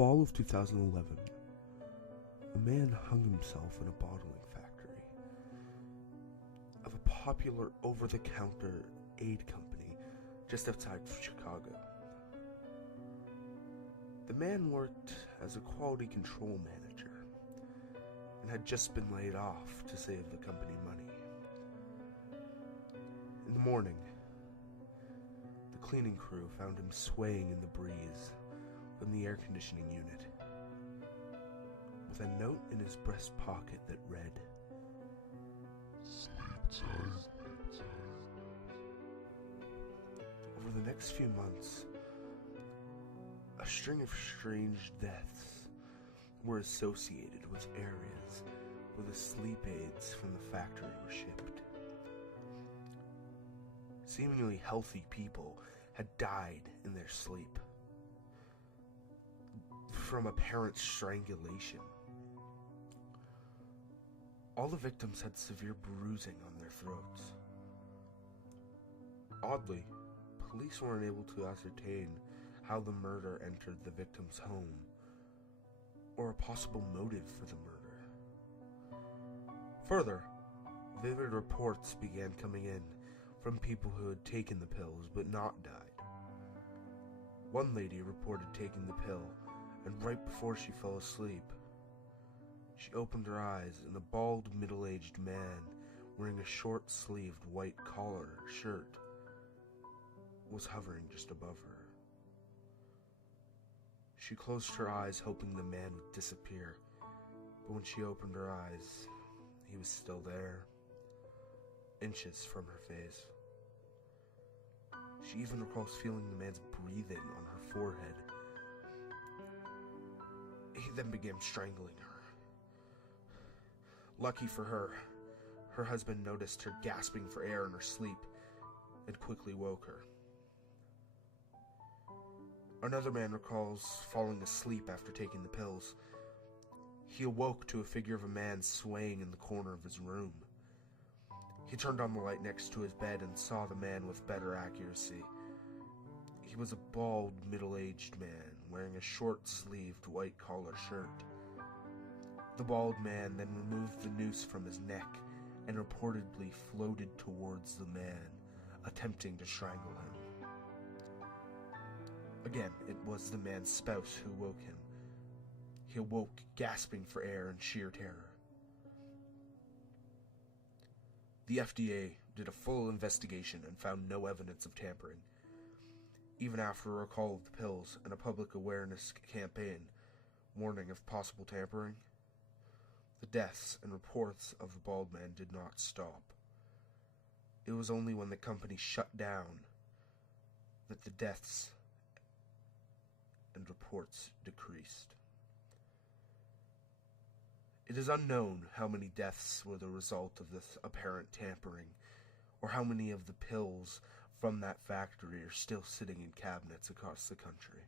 fall of 2011, a man hung himself in a bottling factory of a popular over-the-counter aid company just outside of Chicago. The man worked as a quality control manager and had just been laid off to save the company money. In the morning, the cleaning crew found him swaying in the breeze from the air conditioning unit, with a note in his breast pocket that read, "Sleep time." Over the next few months, a string of strange deaths were associated with areas where the sleep aids from the factory were shipped. Seemingly healthy people had died in their sleep from apparent strangulation. All the victims had severe bruising on their throats. Oddly, police weren't able to ascertain how the murder entered the victim's home or a possible motive for the murder. Further, vivid reports began coming in from people who had taken the pills but not died. One lady reported taking the pill, and right before she fell asleep, she opened her eyes and a bald, middle-aged man wearing a short-sleeved white collar shirt was hovering just above her. She closed her eyes hoping the man would disappear, but when she opened her eyes, he was still there, inches from her face. She even recalls feeling the man's breathing on her forehead. He then began strangling her. Lucky for her, her husband noticed her gasping for air in her sleep and quickly woke her. Another man recalls falling asleep after taking the pills. He awoke to a figure of a man swaying in the corner of his room. He turned on the light next to his bed and saw the man with better accuracy. He was a bald, middle-aged man wearing a short-sleeved white collar shirt. The bald man then removed the noose from his neck and reportedly floated towards the man, attempting to strangle him. Again, it was the man's spouse who woke him. He awoke, gasping for air in sheer terror. The FDA did a full investigation and found no evidence of tampering. Even after a recall of the pills and a public awareness campaign warning of possible tampering, the deaths and reports of the bald man did not stop. It was only when the company shut down that the deaths and reports decreased. It is unknown how many deaths were the result of this apparent tampering, or how many of the pills from that factory are still sitting in cabinets across the country.